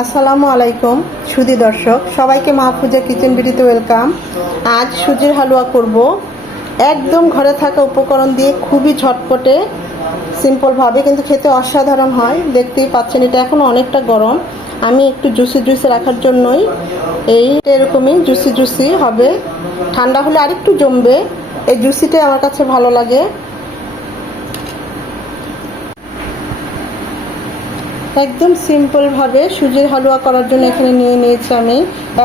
আসসালামু আলাইকুম, সুধী দর্শক। সবাইকে মাহফুজা কিচেন বিডিতে ওয়েলকাম। আজ সুজির হালুয়া করব। একদম ঘরে থাকা উপকরণ দিয়ে খুবই ঝটপটে, সিম্পলভাবে, কিন্তু খেতে অসাধারণ হয়। দেখতেই পাচ্ছেন, এটা এখন অনেকটা গরম। আমি একটু জুসি জুসি রাখার জন্যই এই এরকমই জুসি জুসি হবে। ঠান্ডা হলে আরেকটু জমবে। এই জুসিটাই আমার কাছে ভালো লাগে। একদম সিম্পলভাবে সুজির হালুয়া করার জন্য এখানে নিয়ে নিয়েছি আমি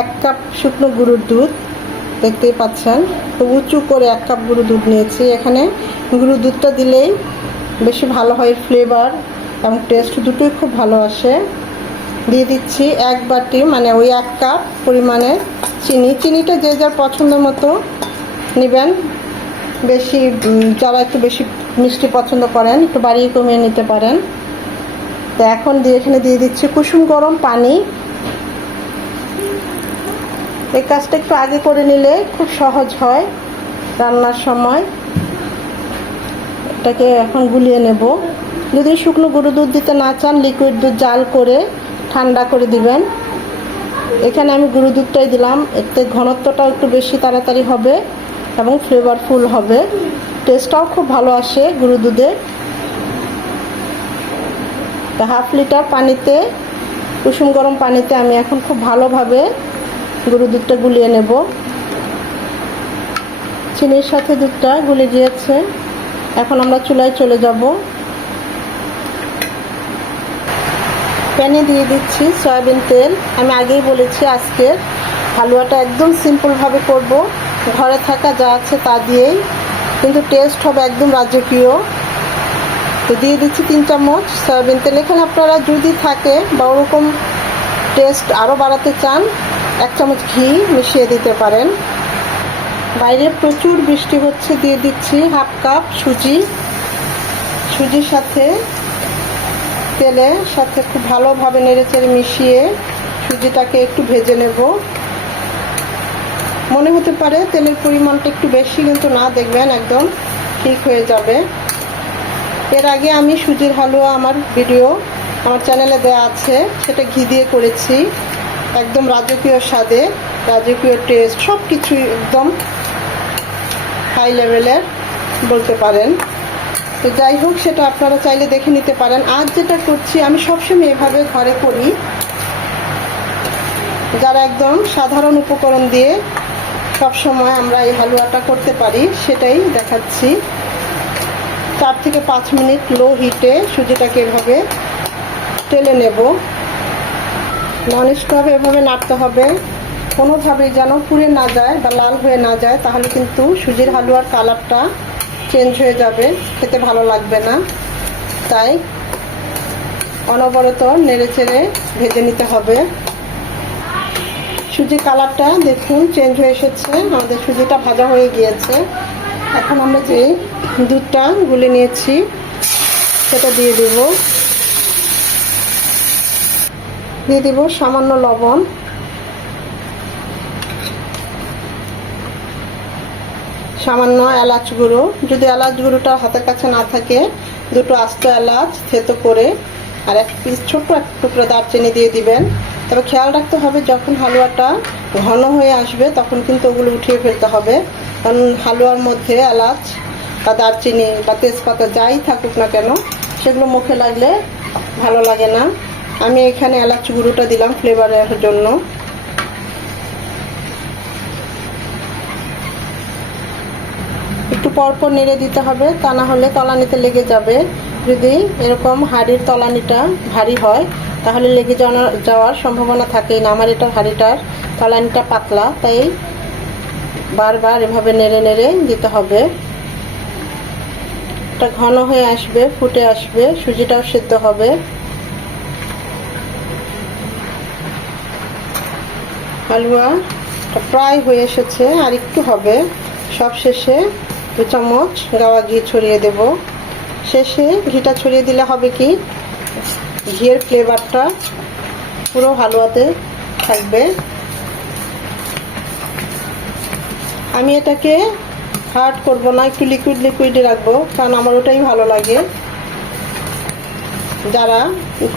এক কাপ শুকনো গরুর দুধ, দেখতেই পাচ্ছেন। তো উঁচু করে এক কাপ গরুর দুধ নিয়েছি। এখানে গরুর দুধটা দিলেই বেশি ভালো হয় ফ্লেভার এবং টেস্ট দুটোই খুব ভালো আসে। দিয়ে দিচ্ছি এক বাটি মানে ওই এক কাপ পরিমাণে চিনি। চিনিটা যে যার পছন্দ মতো নেবেন। বেশি যারা একটু বেশি মিষ্টি পছন্দ করেন, একটু বাড়িয়ে কমিয়ে নিতে পারেন। তো এখন দিয়ে এখানে দিয়ে দিচ্ছি কুসুম গরম পানি। এই কাজটা একটু আগে করে নিলে খুব সহজ হয় রান্নার সময়। এটাকে এখন গুলিয়ে নেব। যদি শুকনো গরু দুধ দিতে না চান লিকুইড দুধ জাল করে ঠান্ডা করে দিবেন। এখানে আমি গরু দুধটাই দিলাম। এতে ঘনত্বটাও একটু বেশি তাড়াতাড়ি হবে এবং ফ্লেভারফুল হবে। টেস্টটাও খুব ভালো আসে গরু দুধে। তো হাফ লিটার পানিতে, কুসুম গরম পানিতে আমি এখন খুব ভালোভাবে গরু দুধটা গুলিয়ে নেব। চিনির সাথে দুধটা গুলে গিয়েছে এখন আমরা চুলায় চলে যাব। প্যানে দিয়ে দিচ্ছি সয়াবিন তেল। আমি আগেই বলেছি আজকের হালুয়াটা একদম সিম্পলভাবে করব। ঘরে থাকা যা আছে তা দিয়েই। কিন্তু টেস্ট হবে একদম রাজকীয়। তো দিয়ে দিচ্ছি তিন চামচ সয়াবিন তেল। এখানে আপনারা যদি থাকে বা ওরকম টেস্ট আরও বাড়াতে চান, এক চামচ ঘি মিশিয়ে দিতে পারেন। বাইরে প্রচুর বৃষ্টি হচ্ছে, দিয়ে দিচ্ছি হাফ কাপ সুজি। সুজির সাথে তেলের সাথে খুব ভালোভাবে নেড়েচেড়ে মিশিয়ে সুজিটাকে একটু ভেজে নেব। মনে হতে পারে তেলের পরিমাণটা একটু বেশি, কিন্তু না দেখবেন, একদম ঠিক হয়ে যাবে। এর আগে আমি সুজির হালুয়া আমার ভিডিও আমার চ্যানেলে দেওয়া আছে। সেটা ঘি দিয়ে করেছি। একদম রাজকীয় স্বাদে, রাজকীয় টেস্ট সব কিছুই একদম হাই লেভেলের বলতে পারেন। তো যাই হোক, সেটা আপনারা চাইলে দেখে নিতে পারেন। আজ যেটা করছি, আমি সবসময় এভাবে ঘরে করি। যারা একদম সাধারণ উপকরণ দিয়ে সব সময় আমরা এই হালুয়াটা করতে পারি, সেটাই দেখাচ্ছি। চার থেকে পাঁচ মিনিট লো হিটে সুজিটাকে এভাবে টেলে নেব। নন স্টপে এভাবে নাড়তে হবে। কোনোভাবেই যেন পুড়ে না যায় বা লাল হয়ে না যায়, তাহলে কিন্তু সুজির হালুয়ার কালারটা চেঞ্জ হয়ে যাবে। খেতে ভালো লাগবে না। তাই অনবরত নেড়ে চেড়ে ভেজে নিতে হবে। সুজির কালারটা দেখুন চেঞ্জ হয়ে এসেছে। আমাদের সুজিটা ভাজা হয়ে গিয়েছে। এখন আমরা যে দুধটা গুলে নিয়েছি, সেটা দিয়ে দেব। দিয়ে দেব সামান্য লবণ। সামান্য এলাচ গুঁড়ো। যদি এলাচ গুঁড়োটা হাতের কাছে না থাকে, দুটো আস্ত এলাচ থেতো করে আর এক পিস, ছোট্ট এক টুকরো দারচিনি দিয়ে দিবেন। তবে খেয়াল রাখতে হবে, যখন হালুয়াটা ঘন হয়ে আসবে, তখন কিন্তু ওগুলো উঠিয়ে ফেলতে হবে। কারণ হালুয়ার মধ্যে এলাচ বা দারচিনি বা তেজপাতা যাই থাকুক না কেন, সেগুলো মুখে লাগলে ভালো লাগে না। আমি এখানে এলাচ গুঁড়োটা দিলাম ফ্লেভারের জন্য। একটু পরপর নেড়ে দিতে হবে, তা না হলে তলানিতে লেগে যাবে। যদি এরকম হাড়ির তলানিটা ভারী হয়, তাহলে লেগে যাওয়ার সম্ভাবনা থাকেই না। আমার এটা হাড়িটার তলানিটা পাতলা, তাই বারবার এভাবে নেড়ে নেড়ে দিতে হবে। এটা ঘন হয়ে আসবে, ফুটে আসবে, সুজিটাও সিদ্ধ হবে। হালুয়া প্রায় হয়ে এসেছে, আর একটু হবে। সব শেষে দু চামচ গাওয়া ঘি ছড়িয়ে দেব। শেষে ঘিটা ছড়িয়ে দিলে হবে কি? ঘিয়ের ফ্লেভারটা পুরো হালুয়াতে থাকবে। আমি এটাকে হার্ড করব না, একটু লিকুইড লিকুইডে রাখব, কারণ আমার ওটাই ভালো লাগে। যারা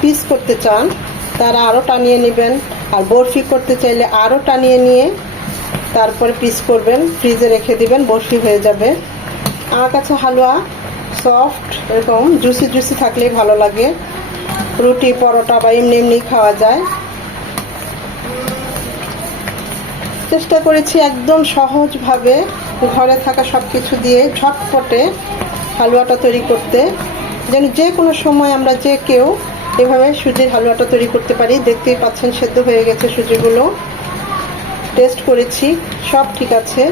পিস করতে চান, তারা আরও টানিয়ে নেবেন, আর বরফি করতে চাইলে আরও টানিয়ে নিয়ে তারপরে পিস করবেন ফ্রিজে রেখে দিবেন, বরফি হয়ে যাবে। আমার কাছে হালুয়া সফট এরকম জুসি জুসি থাকলেই ভালো লাগে। রুটি, পরোটা বা এমনি এমনি খাওয়া যায়। চেষ্টা করেছি একদম সহজভাবে ঘরে থাকা সব কিছু দিয়ে ঝটপটে হালুয়াটা তৈরি করতে। যেন যে কোনো সময় আমরা যে কেউ এভাবে সুজির হালুয়াটা তৈরি করতে পারি। দেখতেই পাচ্ছেন সেদ্ধ হয়ে গেছে সুজিগুলো। টেস্ট করেছি, সব ঠিক আছে।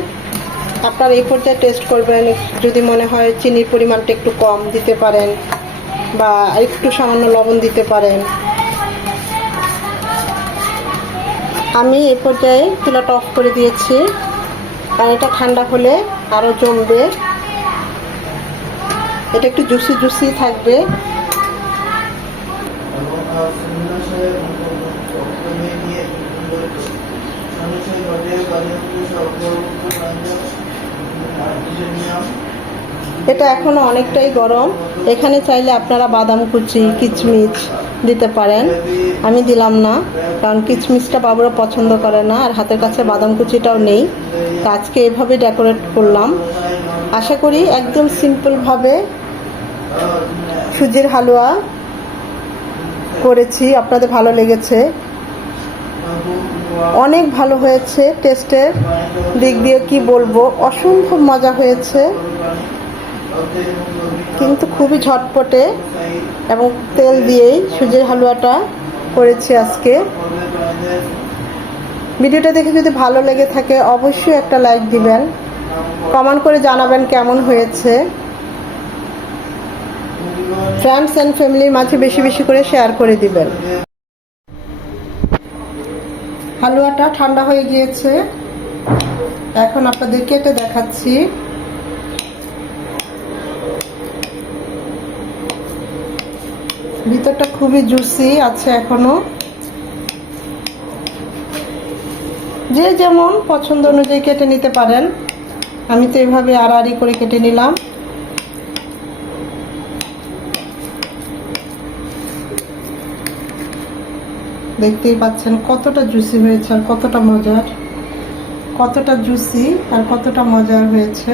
আপনার এই পর্যায়ে টেস্ট করবেন, যদি মনে হয় চিনির পরিমাণটা একটু কম দিতে পারেন বা একটু সামান্য লবণ দিতে পারেন। আমি এ পর্যায়ে চুলাটা অফ করে দিয়েছি। আর এটা ঠান্ডা হলে আরও জমবে। এটা একটু জুসি জুসি থাকবে। এটা এখনও অনেকটাই গরম। এখানে চাইলে আপনারা বাদাম কুচি, কিচমিচ দিতে পারেন। আমি দিলাম না, কারণ কিচমিচটা বাবুরা পছন্দ করে না, আর হাতের কাছে বাদাম কুচিটাও নেই। তো আজকে এভাবে ডেকোরেট করলাম। আশা করি একদম সিম্পলভাবে সুজির হালুয়া করেছি। আপনাদের ভালো লেগেছে। অনেক ভালো হয়েছে টেস্টের। দিক দিয়ে কি বলব? অসম্ভব মজা হয়েছে। কিন্তু খুবই ঝটপটে এবং তেল দিয়েই সুজির হালুয়াটা করেছি আজকে। ভিডিওটা দেখে যদি ভালো লেগে থাকে, অবশ্যই একটা লাইক দিবেন। কমেন্ট করে জানাবেন কেমন হয়েছে। ফ্রেন্ডস অ্যান্ড ফ্যামিলির মাঝে বেশি বেশি করে শেয়ার করে দিবেন। হালুয়াটা ঠান্ডা হয়ে গিয়েছে। এখন আপনাদের কেটে দেখাচ্ছি। ভিতরটা খুবই জুসি আছে এখনও। যে যেমন পছন্দ অনুযায়ী কেটে নিতে পারেন। আমি তো এভাবে আড়াআড়ি করে কেটে নিলাম। দেখতেই পাচ্ছেন কতটা জুসি হয়েছে আর কতটা মজার। কতটা জুসি আর কতটা মজার হয়েছে।